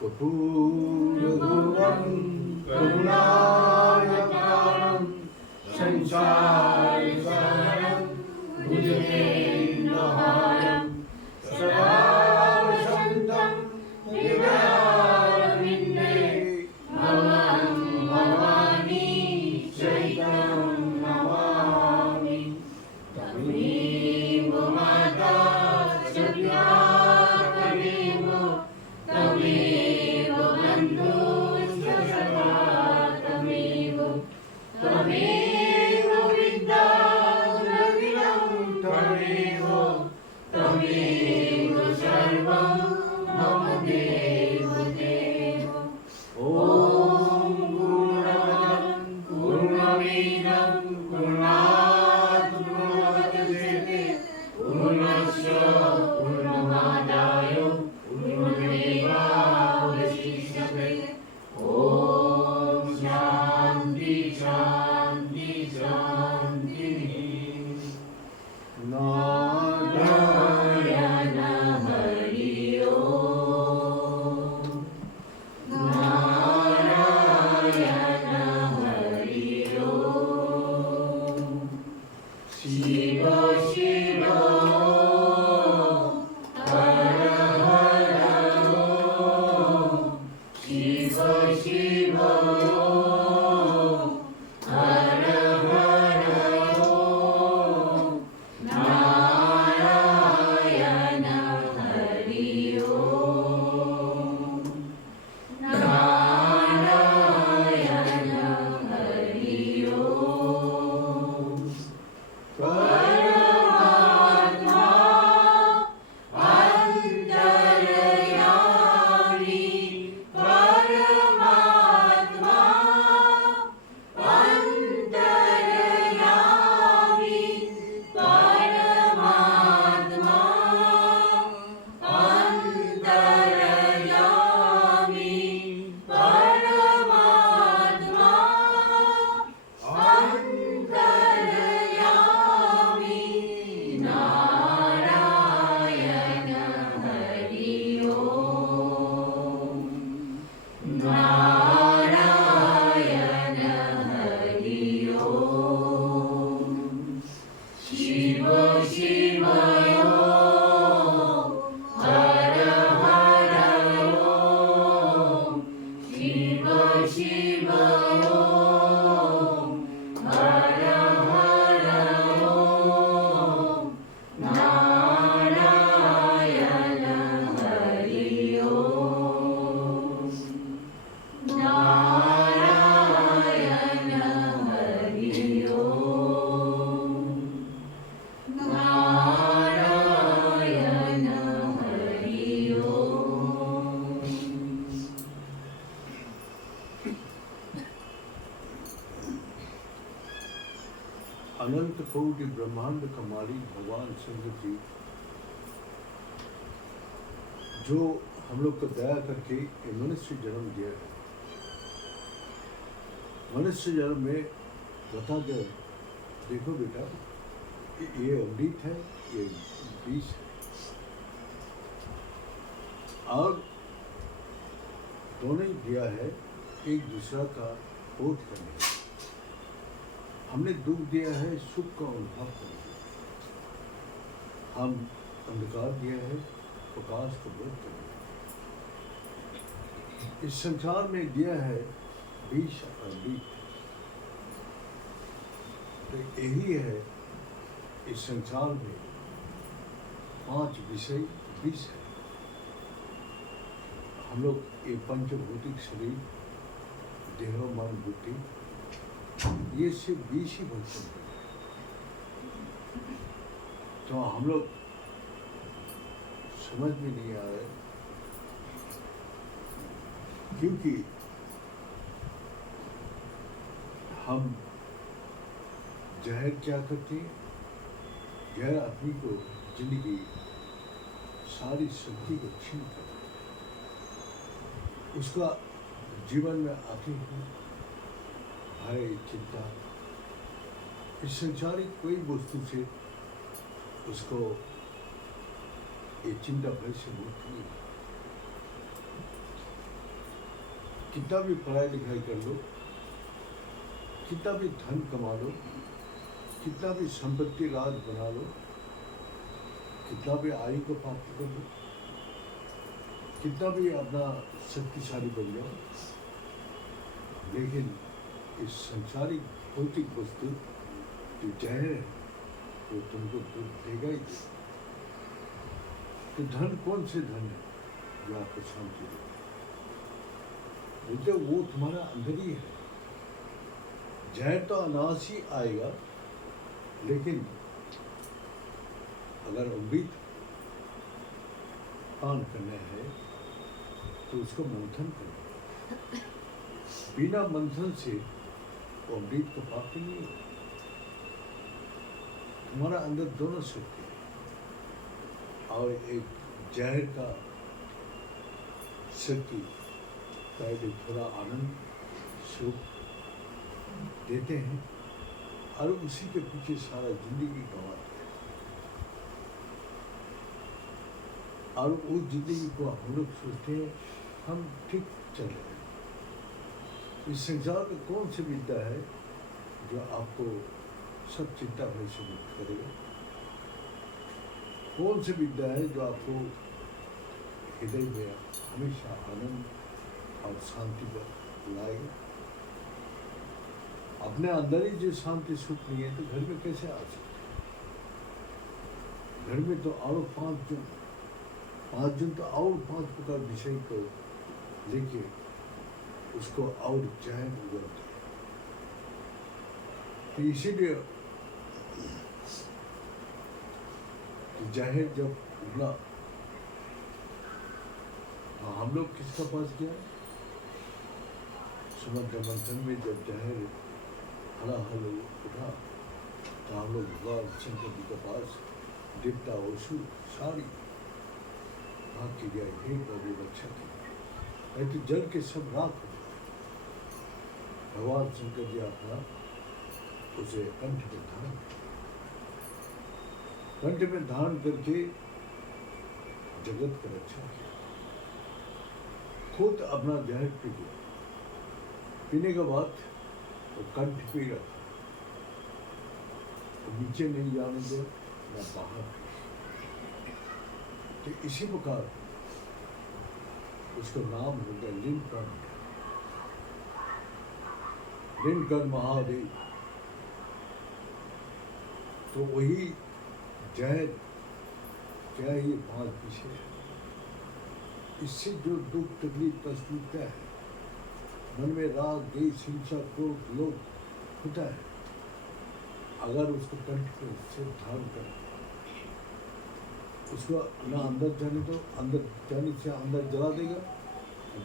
कपूरगौरं करुणावतारं संसारसारं भुजगेन्द्रहारं सदा वसन्तं हृदयारविन्दे भवं भवानी सहितं नमामि। तमेव माता सत्या तमेव तमेव बन्धुश्च सखा तमेव तमेव विद्या द्रविणं तमेव तमेव सर्वं मम देव देव। ॐ पूर्णमदं पूर्णमिदं पूर्णात् पूर्णमुदच्यते पूर्णस्य पूर्णमादाय पूर्णमेवावशिष्यते। ॐ शान्ति शान्ति शान्तिः। नारायण हरि ओम् नारायण हरि ओम्। शिव शिव हर हर ओम् शिव शिव हर हर ओम् नारायण हरि ओम् नारायण हरि ओम्। परमात्मा अंतर्यामी परमात्मा अंतर्यामी परमात्मा अंतर्यामी परमात्मा अंतर्यामी नारायण हरि ओम् नारायण हरि ओम्। शिव शिव हर हर ओम् शिव शिव हर हर ओम् नारायण हरि ओम् नारायण हरि ओम् नारायण हरि ओम्। अनंत कोटि ब्रह्मांड का मालिक भगवान शंकर जी जो हम लोग को दया करके ये मनुष्य जन्म दिया है। मनुष्य जन्म में बता दे, देखो बेटा ये अमृत है, ये विष है, और दोनों ही दिया है एक दूसरा का बोध करने। हमने दुख दिया है सुख का अनुभव करने, हम अंधकार दिया है प्रकाश को बोध करने। इस संसार में दिया है विष और अमृत, तो यही है इस संसार में 5 विषय विष है। हम लोग ये पंचभौतिक शरीर देह मन बुद्धि ये सिर्फ विष ही भोजन है। तो हम लोग समझ में नहीं आ रहे, क्योंकि हम जहर क्या करते हैं, जहर अपनी को जिंदगी सारी शक्ति को छीन कर उसका जीवन में आते हैं भय चिंता। इस संसारिक कोई वस्तु से उसको ये चिंता भय से मुक्त नहीं। कितना भी पढ़ाई लिखाई कर लो, कितना भी धन कमा लो, कितना भी संपत्ति राज बना लो, कितना भी आयु को प्राप्त कर लो, कितना भी अपना शक्तिशाली बन जाओ, लेकिन इस संसारिक भौतिक वस्तु जो जहर है वो तुमको दुख देगा ही देगा। तो धन कौन से धन है जो आपको शांति देगा? बोलते वो तुम्हारा अंदर ही है। जहर तो अनायास ही आएगा, लेकिन अगर अमृत पान करना है तो उसको मंथन करना। बिना मंथन से वो अमृत को प्राप्त नहीं होगा। तुम्हारा अंदर दोनों शक्ति है, और एक जहर का शक्ति पहले थोड़ा आनंद सुख देते हैं और उसी के पीछे सारा जिंदगी गंवाते हैं। और उस जिंदगी को हम लोग सोचते हैं हम ठीक चल रहे हैं। इस संसार में कौन सी विद्या है जो आपको सब चिंता भय से मुक्त करेगा? कौन सी विद्या है जो आपको हृदय में हमेशा आनंद और शांति पर लाएगा? अपने अंदर ही जो शांति सुख नहीं है तो घर में कैसे आ सकते? घर में तो और पांच जन तो और 5 प्रकार विषय को लेके उसको और जहर उगलते हैं। तो इसीलिए जहर जब उगला तो हम लोग किसका पास गया? समुद्र मंथन में जब जहर हलाहल उठा तो हम लोग भगवान शंकर जी के पास देवता असुर सारी भाग के गया, हे प्रभु रक्षा की, नहीं तो जल के सब राख हो गए। भगवान शंकर जी अपना उसे कंठ में धारण करके जगत का रक्षा किया। खुद अपना जहर पी लिया, पीने के बाद वो कंठ पे ही रखा, तो नीचे नहीं जाने दे ना बाहर। तो इसी प्रकार उसका नाम हो गया लीलकंठ महादेव। तो वही जहर क्या ये 5 विषय है, इससे जो दुख तकलीफ कष्ट है, मन में राग द्वेष हिंसा क्रोध लोभ होता है, अगर उसको कंठ से धारण कर उसको ना अंदर जाने दो, अंदर जाने से अंदर जला देगा,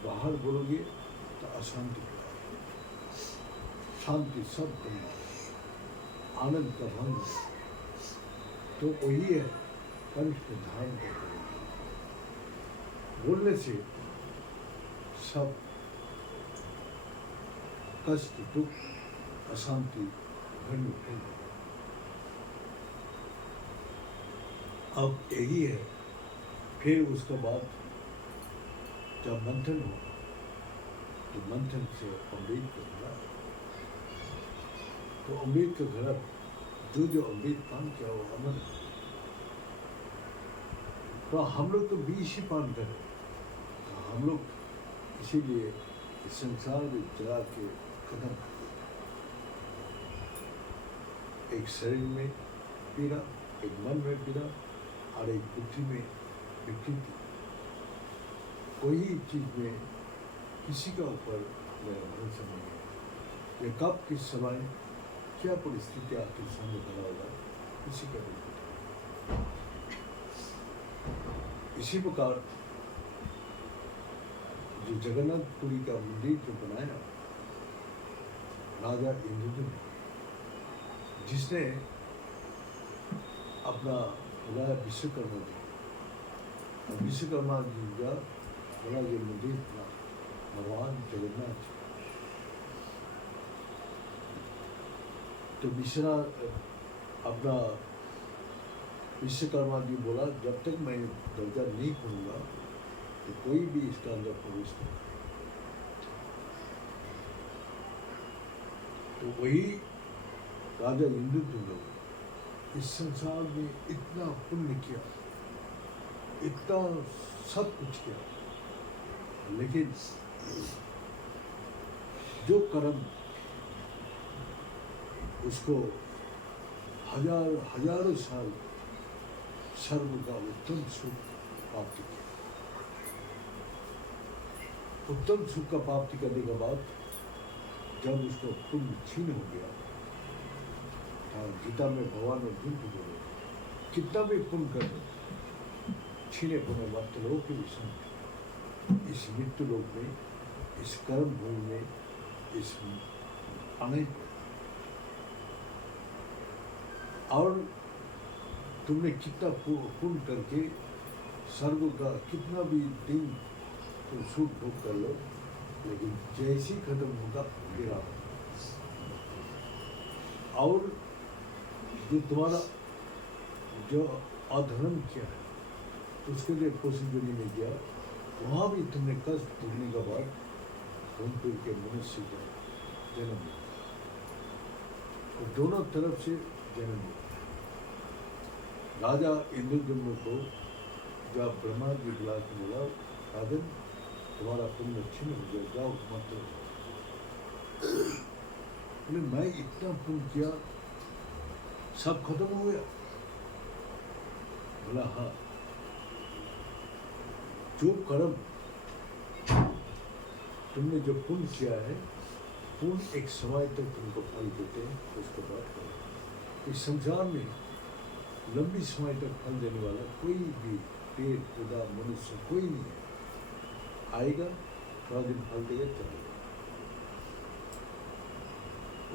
बाहर बोलोगे तो अशांति फैलाएगा। शांति सब बनेगा, आनंद का भंग। तो वही है कंठ को धारण कर बोलने से सब कष्ट दुख अशांति घर में फैल जाएगा। अब यही है। फिर उसके बाद जब मंथन हो तो मंथन से अमृत को घड़ा, तो अमृत को घड़ा जो अमृत पान किया वो अमर है। तो हम लोग तो बीज ही पान करें, तो हम लोग इसीलिए इस संसार में जला के खत्म। एक शरीर में पीड़ा, एक मन में पीड़ा और एक बुद्धि में विकृति। कोई चीज में किसी का ऊपर मेरा भरोसा नहीं है। ये कब किस समय क्या परिस्थिति आपके सामने खड़ा होगा किसी का नहीं पता। इसी प्रकार जो जगन्नाथपुरी का मंदिर जो बनाया राजा इंद्रदुम्न ने, जिसने अपना बुलाया विश्वकर्मा जी, और विश्वकर्मा जी का बड़ा ये मंदिर था भगवान जगन्नाथ जी। तो अपना विश्वकर्मा जी बोला जब तक मैं दरवाजा नहीं खोलूँगा तो कोई भी इसका अंदर प्रवेश नहीं। तो वही राजा इंद्रद्युम्न इस संसार में इतना पुण्य किया, इतना सब कुछ किया, लेकिन जो कर्म उसको हजारों साल सर्व का उत्तम सुख प्राप्त किया। उत्तम सुख का प्राप्ति करने के बाद जब उसको पुण्य छीन हो गया, गीता में भगवान अर्जुन को बोले कितना भी पुण्य कर लो, छीने पुण्य मत लोग के विषय इस मृत्यु लोक में, इस कर्म भूमि में, इस अनेक और तुमने कितना पुण्य करके स्वर्ग का कितना भी दिन तुम सुख भोग कर लो, लेकिन जैसी खत्म होगा गिरा। और जो तुम्हारा जो अधर्म किया है उसके लिए पोषण ने किया, वहाँ भी तुमने कष्ट भोगने के बाद घूम फिर के मनुष्य का जन्म लिया, और दोनों तरफ से जन्म लिया। राजा इंद्रद्युम्न को जब ब्रह्मा जी बुला के बोला, राजन तुम्हारा पुण्य क्षीण हो गया, जाओ मत रहो। बोले मैं इतना पुण्य किया सब खत्म हो गया? बोला हाँ, जो कर्म तुमने जो पुण्य किया है, पुण्य एक समय तक तुमको फल देते हैं, उसको बात करो। इस संसार में लंबी समय तक फल देने वाला कोई भी पेड़ पौधा मनुष्य कोई नहीं है। आएगा थोड़ा दिन फल देगा, चलेगा।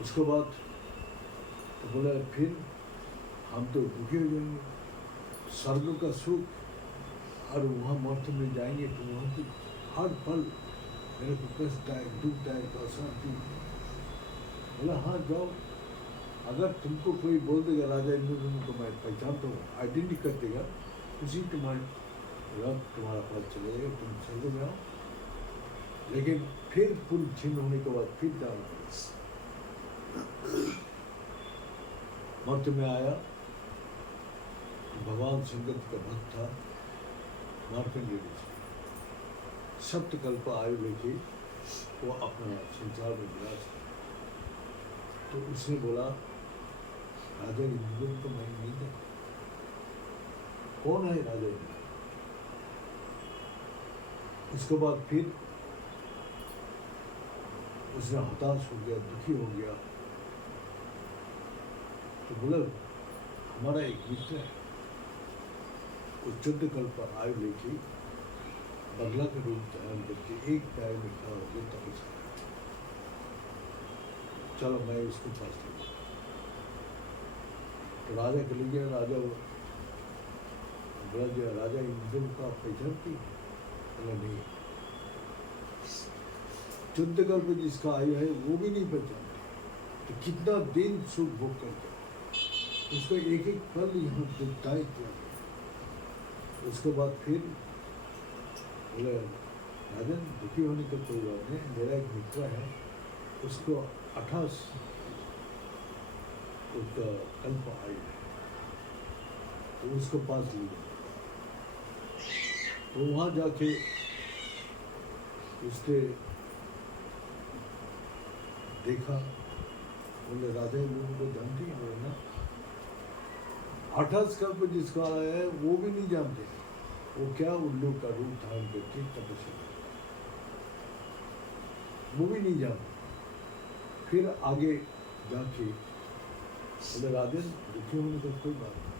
उसके बाद तो बोला फिर हम तो दुखी हो जाएंगे, स्वर्ग का सुख और वहाँ मौत में जाएंगे तो वहाँ की हर पल मेरे को कष्टदायक दुखदायक अशांति। बोला हाँ जाओ, अगर तुमको कोई बोल देगा राजा इंद्रद्युम्न को मैं पहचानता हूँ, आइडेंटिटी कर देगा, उसी तुम्हारे रब तुम्हारा पास चलेगा, तुम स्वर्ग में आओ। लेकिन फिर पुण्य छीन होने के बाद फिर जाना मर्त में आया। भगवान शंकर का भक्त था मार्कंडेय ऋषि, सप्तकल्प आयु लेके वो अपना संसार में विराज। तो उसने बोला राजा इंद्रद्युम्न को मैं नहीं जानता, कौन है राजा इंद्रद्युम्न? उसके बाद फिर उसने हताश हो गया, दुखी हो गया। तो बोला हमारा एक मित्र है, वो 14 कल्प आयु लेके बगला का रूप धारण करके एक पैर में खड़ा हो गया तपस्या। चलो मैं उसके पास ले गया। तो राजा के लिए गया। राजा बोला जो राजा इंद्रद्युम्न का पहचानती है? बोला नहीं। 14 कल्प जिसका आयु है वो भी नहीं पहचानते, तो कितना दिन सुख भोग करके उसका एक एक पल यहाँ दुखदायक किया गया। उसके बाद फिर बोले राजन दुखी होने का कोई बात नहीं, मेरा एक मित्र है, उसको 28 उसका कल्प आयु है, तो उसको पास लिया। तो वहाँ जाके उसने देखा, बोले राजा लोगों को जानती है ना? 28 कल्प जिसका आया है वो भी नहीं जानते, वो क्या उल्लू का रूप धारण करके तपस्या, वो भी नहीं जानते। फिर आगे जाके बोले राजन दुखी होने का कोई बात नहीं,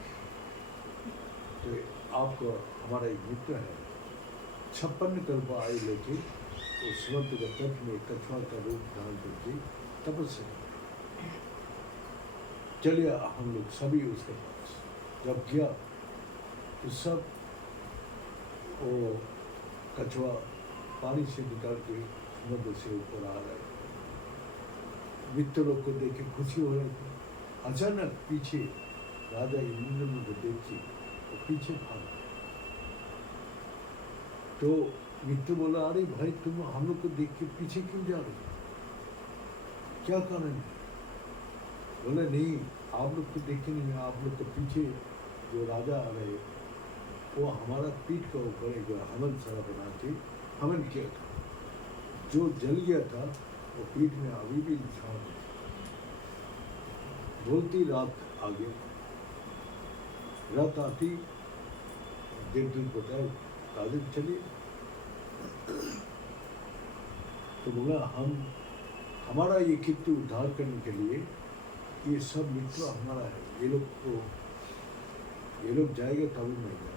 तो आपको हमारा एक मित्र है 56 कल्प आयु लेके वो समुद्र के तट में कछुआ का रूप धारण करके तपस्या। चलिए हम लोग सभी उसके पास जब गया तो सब वो कछुआ पानी से निकाल के समुद्र से ऊपर आ रहे, मित्रों को देख के खुशी हो रही थी। अचानक पीछे राजा इंद्रद्युम्न को देख के वो पीछे भागा। तो मित्र बोला अरे भाई तुम हम लोग को देख के पीछे क्यों जा रहे हो, क्या कारण है? बोले नहीं, आप लोग तो देखे नहीं, आप लोग के पीछे जो राजा आ रहे वो हमारा पीठ के ऊपर एक हवन सारा बना के हवन किया था, जो जल गया था वो पीठ में अभी भी निशान है। बोलती रात आगे, रात आती देवदूत बताए कादिर चलिए। तो बोला हम हमारा ये कित्तू उद्धार करने के लिए ये सब मित्र हमारा है, ये लोग जाएंगे तभी मैं जाऊँगा।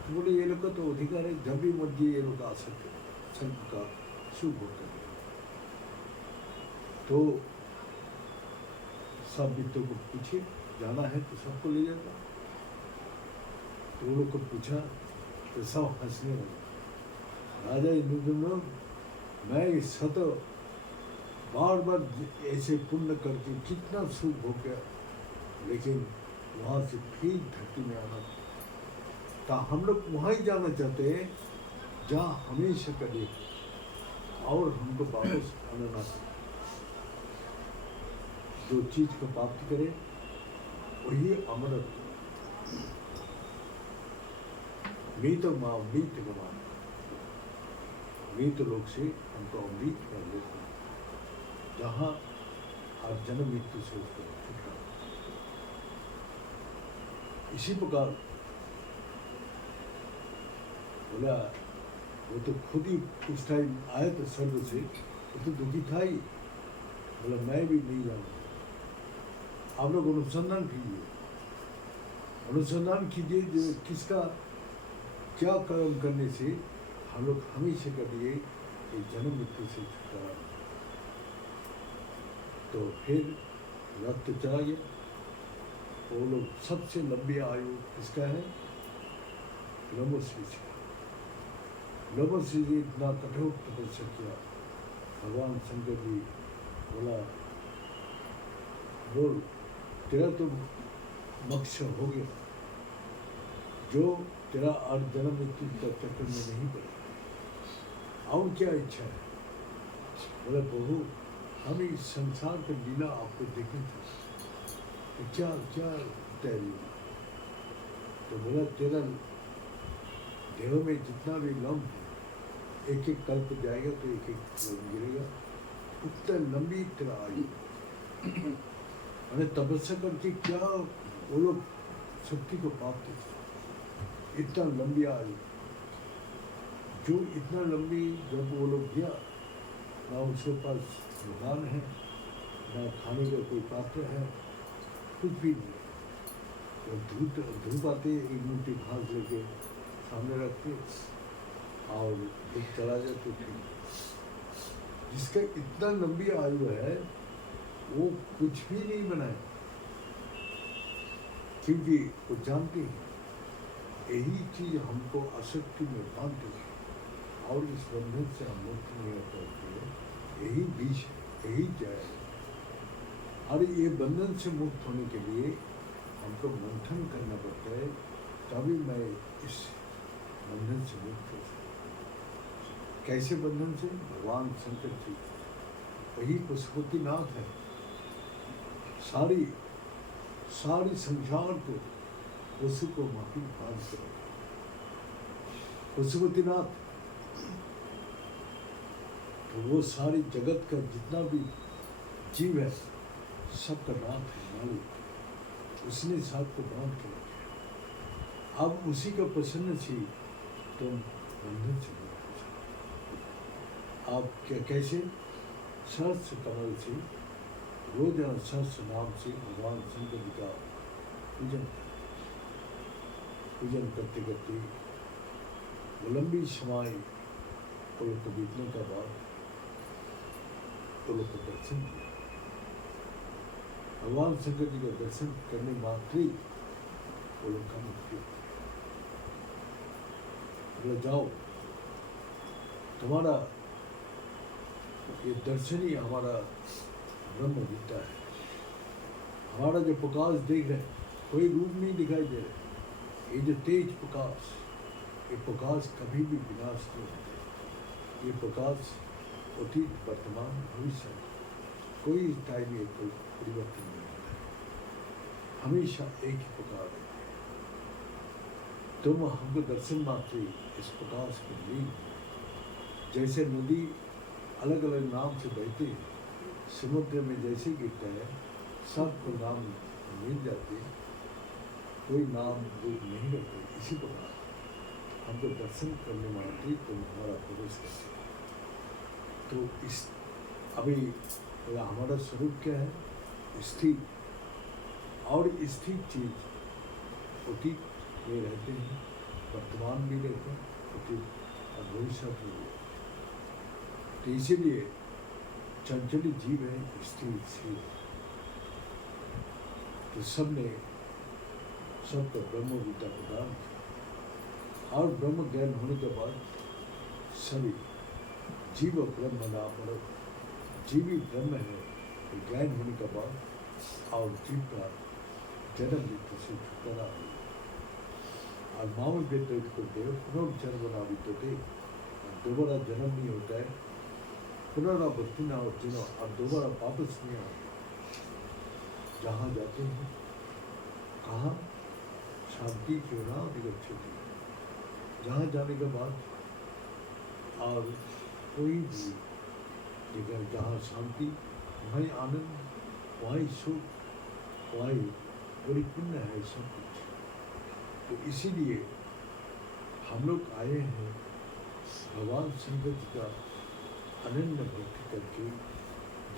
तो बोले ये लोग का तो अधिकार है, जब भी मर्जी ये लोग आ सकते हैं, संत का शुभ होता है। तो सब मित्रों को पूछे जाना है तो सबको ले जाता। तो वो लोग को पूछा तो सब हंसने लगे। राजा इंद्रदम्न, मैं इस सत बार बार ऐसे पुण्य करके कितना सुख हो गया, लेकिन वहाँ से फिर धरती में आना था। हम लोग वहाँ ही जाना चाहते हैं जहाँ हमेशा कभी और हमको वापस आना ना। जो चीज को प्राप्त करे वही अमृत। मीत माँ मीत गमान, मीत लोग से हमको अमृत कर लेते हैं, जहाँ हर जन्म मृत्यु से उसको छुटकारा। इसी प्रकार बोला वो तो खुद ही उस टाइम आया तो स्वर्ग से, वो तो दुखी था ही। बोला मैं भी नहीं जाऊँगा, आप लोग अनुसंधान कीजिए, अनुसंधान कीजिए जो किसका क्या कर्म करने से हम लोग हमेशा के लिए ये जन्म मृत्यु से छुटकारा। तो फिर रथ तो चला गया। वो लोग सबसे लंबी आयु किसका है? नमोश्री जी। नमोश्री जी इतना कठोर तपस्या किया, भगवान शंकर जी बोला बोल तेरा तो मकसद हो गया, जो तेरा और जन्म मृत्यु का चक्कर में नहीं पड़ा, और क्या इच्छा है? बोला प्रभु हम इस संसार का लीला आपको देखने थे, तो क्या क्या तैयारी? तो बोला तेरा देह में जितना भी लम्ब है, एक एक कल्प जाएगा तो एक एक लम्ब गिरेगा, उतना लंबी तेरा आयु। मैंने तपस्या करके क्या वो लोग शक्ति को प्राप्त थे, इतना लंबी आयु, जो इतना लंबी जब वो लोग गया, ना उसके पास मकान है, ना खाने का कोई पात्र है, कुछ भी नहीं। तो धूप आते एक मुट्ठी घास लेके सामने रखते और एक चला जाते थे। जिसका इतना लंबी आयु है वो कुछ भी नहीं बनाए, क्योंकि वो जानते हैं यही चीज हमको आसक्ति में बांधती है और इस बंधन से हम मुक्त नहीं हो पाते। यही बीच है, यही जय है। और ये बंधन से मुक्त होने के लिए हमको मंथन करना पड़ता है, तभी मैं इस बंधन से मुक्त हो सकता। कैसे बंधन से? भगवान शंकर जी वही पशुपतिनाथ है। सारी संसार को पशु को माफी बांध कर पशुपतिनाथ, तो वो सारी जगत का जितना भी जीव है सबका नाथ है, मालिक। उसने सबको बांध के रखा। अब उसी का प्रसन्न से तुम बंधन से मुक्त हो जाओ। आप क्या कैसे? सहस्त्र कमल से रोजाना सहस्त्र नाम से भगवान शंकर जी का पूजन करते करते वो लंबी समय वो लोग को बीतने का बाद वो लोग का दर्शन किया। भगवान शंकर जी का दर्शन करने मात्र ही वो लोग का मुक्ति। बोले जाओ, तुम्हारा ये दर्शन ही हमारा ब्रह्म विद्या है। हमारा जो प्रकाश देख रहे हैं, कोई रूप नहीं दिखाई दे रहा। ये जो तेज प्रकाश, ये प्रकाश कभी भी विनाश नहीं होते। ये प्रकाश अतीत वर्तमान भविष्य है। कोई टाइम में कोई परिवर्तन नहीं होता है, हमेशा एक ही प्रकार है। तुम हमको दर्शन मात्र ही इस प्रकार से मिली, जैसे नदी अलग अलग नाम से बहती है, समुद्र में जैसे गिरता है सबको नाम मिल जाते, कोई नाम रूप नहीं रहते। इसी प्रकार हमको दर्शन करने मात्र तुम हमारा प्रवेश करते। तो इस अभी हमारा स्वरूप क्या है? स्थिर, और स्थिर चीज अतीत में रहते हैं, वर्तमान भी रहते हैं, अतीत और भविष्य भी रहते हैं। तो इसीलिए चंचल जीव है, स्थिर स्थिर। तो सबने सबको ब्रह्म विद्या प्रदान किया, और ब्रह्म ज्ञान होने के बाद सभी जीव ब्रह्म ना पड़ो, जीव ही ब्रह्म है। तो ज्ञान होने के बाद और जीव का जन्म मृत्यु से छुटकारा हो, और मामूल व्यक्ति को देव पुनर्जन्म बना भी तो दे, दोबारा जन्म नहीं होता है, पुनरावृत्ति ना होती ना, और दोबारा वापस नहीं आते। जहाँ जाते हैं कहाँ शांति क्यों ना निगच्छति, जहाँ जाने के बाद और कोई भी जगह जहाँ शांति, वहीं आनंद, वहीं सुख, वहीं परिपूर्ण है सब कुछ। तो इसीलिए हम लोग आए हैं भगवान शंकर जी का अनन्य भक्ति करके।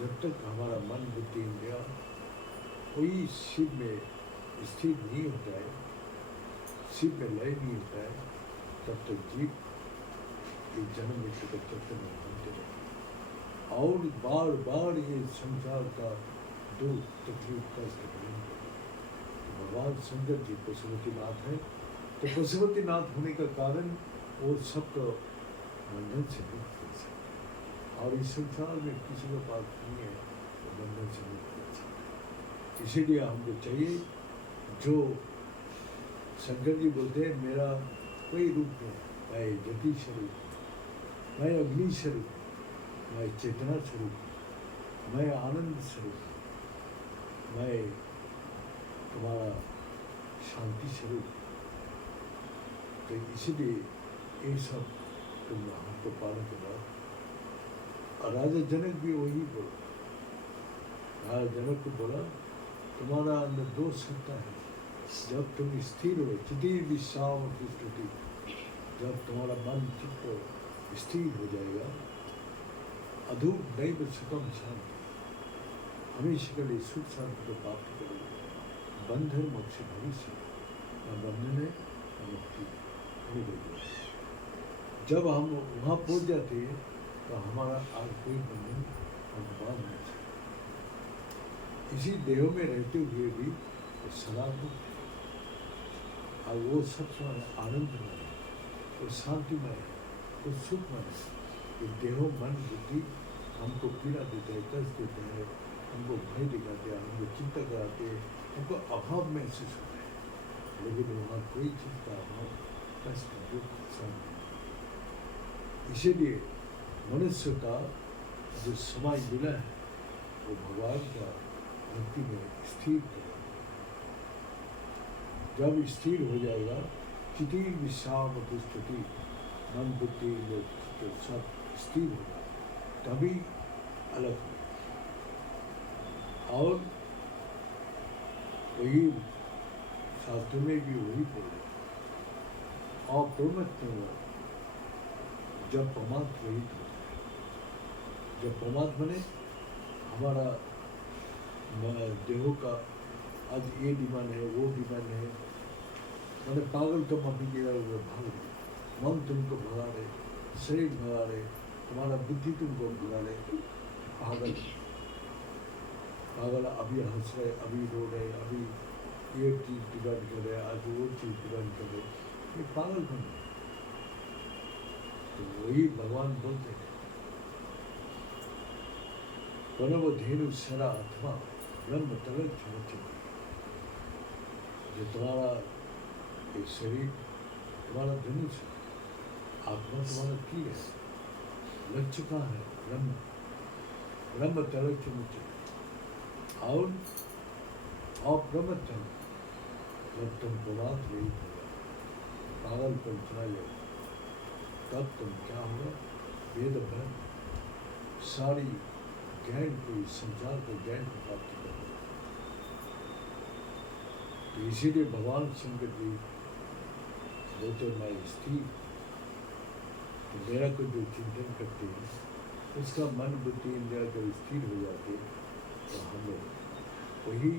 जब तक हमारा मन बुद्धि इंद्रिया कोई शिव में स्थिर नहीं होता है, शिव में लय नहीं होता है, तब तक जीव एक जन्म मृत्यु का चक्कर में घूमते रहते, और बार बार ये संसार का दुख तकलीफ कष्ट भोगना पड़ता। तो भगवान शंकर जी पशुपतिनाथ है, तो पशुपतिनाथ होने का कारण वो सबको बंधन से मुक्त कर सकते, और इस संसार में किसी के पास नहीं है तो बंधन से मुक्त कर सकते। इसीलिए हमको चाहिए, जो शंकर जी बोलते हैं मेरा कोई रूप नहीं, मैं ज्योति स्वरूप, मैं अग्नि स्वरूप, मैं चेतना स्वरूप, मैं आनंद स्वरूप, मैं तुम्हारा शांति स्वरूप। तो इसीलिए ये सब तुम हमको पाने के बाद, और राजा जनक भी वही बोला, राजा जनक को बोला तुम्हारा अंदर दो सत्ता है, जब तुम स्थिर हो चिति विश्राम स्थिति, जब तुम्हारा मन चित्त स्थिर हो जाएगा, अधूर दैव सुखम शांति, हमेशा के लिए सुख शांति को प्राप्त करेगा। बंधन मोक्ष भविष्य, न बंधन है न मुक्ति। जब हम वहाँ पहुँच जाते हैं तो हमारा आज कोई बंधन और बांध नहीं सकता। इसी देह में रहते हुए भी वो सदा मुक्त है, और वो सब समय आनंदमय है, वो शांतिमय है, वो सुखमय है। ये देहो मन बुद्धि हमको पीड़ा देते हैं, कष्ट देते हैं, हमको भय दिखाते हैं, हमको चिंता कराते हैं, हमको अभाव महसूस होता है, लेकिन वहाँ कोई चिंता अभाव कष्ट दुख शांति। इसीलिए मनुष्य का जो समय मिला है वो भगवान का भक्ति में स्थिर करेगा। जब स्थिर हो जाएगा, चिति विश्राम स्थिति, मन बुद्धि जो सब स्थिर होगा, तभी अलग होगा। और वही शास्त्र में भी वही बोले, अपूर्णत्व जब परमात्मा रहित होता है, जब परमात्मा ने हमारा देहों का आज ये डिमांड है वो डिमांड है, मैंने पागल कम अभी गिरा हुआ भाग रहे, मन तुमको भगा रहे, शरीर भगा रहे, तुम्हारा बुद्धि तुमको भगा रहे, पागल पागल अभी हंस रहे, अभी रो रहे, अभी ये चीज़ डिमांड कर रहे, आज वो चीज़ डिमांड कर रहे, ये पागल बन रहे। तो वही भगवान बोलते हैं, परमधेनु सरा अथवा ब्रह्म तलक चुनौती, जो तुम्हारा एक शरीर तुम्हारा धनुष है, आत्मा तुम्हारा तीर है, लक्ष्य कहाँ है? ब्रह्म, ब्रह्म तलक चुनौती, और अप्रमत्तन, जब तुम प्रभात रहित होगा, पागलपन चला जाएगा, तब तुम क्या होगा? वेद ब्रह्म सारी ज्ञान को, इस संसार को ज्ञान को प्राप्त करोगे। तो इसीलिए भगवान शंकर जी बोलते मैं स्थिर, तो मेरा को जो चिंतन करते हैं उसका मन बुद्धि इंद्रिया जब स्थिर हो जाते तो हम लोग वही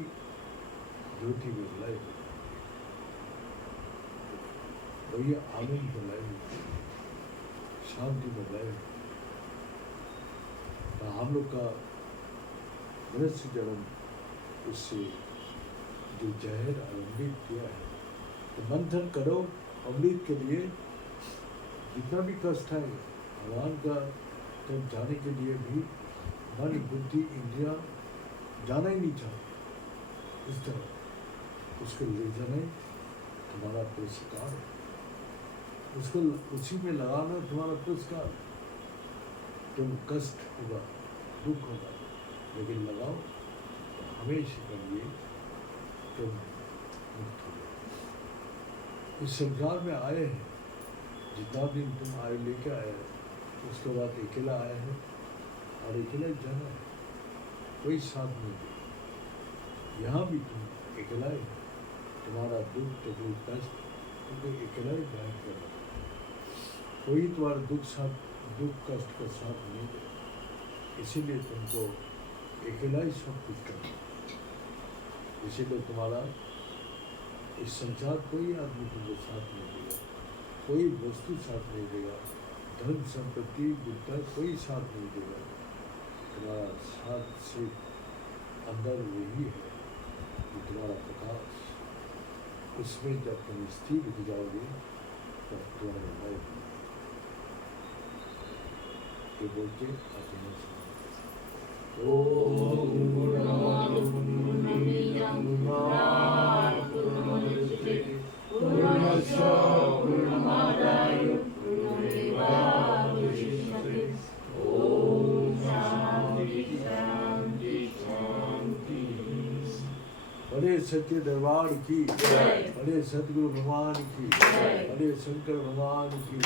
ज्योति में लय हो, वही आनंद में लय हो, शांति में लय हो। तो हम लोग का मनुष्य जन्म उससे जो जहर अमृत किया है, तो मंथन करो अमृत के लिए। जितना भी कष्ट है भगवान का तब जाने के लिए भी मन बुद्धि इंद्रिया जाना ही नहीं चाहते, इस तरह उसको ले जाना तुम्हारा पुरस्कार है, उसको उसी में लगाना तुम्हारा पुरस्कार। तुम कष्ट होगा, दुख होगा, लेकिन लगाओ तो हमेशा के लिए तुम मुक्त हो जाओ। इस संसार में आए हैं, जितना दिन तुम आयु लेके आए हैं उसके बाद अकेला आए हैं और अकेला ही जाना है, कोई साथ नहीं दे। यहाँ भी तुम अकेला ही, तुम्हारा दुख तकलीफ कष्ट तुमको अकेला ही ग्रहण करना, कोई तुम्हारा दुख कष्ट का साथ नहीं दे। इसीलिए तुमको अकेला ही सब कुछ करना। इसीलिए तुम्हारा इस संसार कोई आदमी तुमको साथ नहीं देगा, कोई वस्तु साथ नहीं देगा, धन संपत्ति विद्या कोई साथ नहीं देगा। तुम्हारा साथ से अंदर वही है कि तुम्हारा प्रकाश, उसमें जब तुम स्थिर हो जाओगे तब तुम्हारा लाइफ ये बोलते आत्मा बड़े सत्य दरबार की, बड़े सतगुरु भगवान की, बड़े शंकर भगवान की,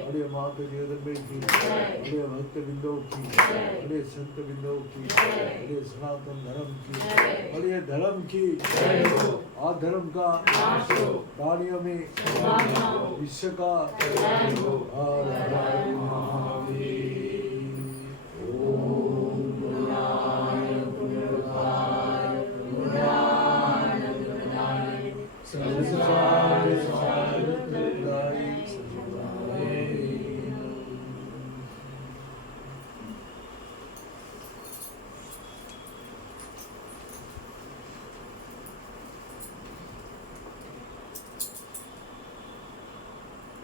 बड़े माता जगदम्बे की, बड़े भक्त बिंदो की, बड़े संत बिंदो की, बड़े सनातन धर्म की, बड़े धर्म की, अधर्म का प्राणियों में विश्व का हर हर महादेव।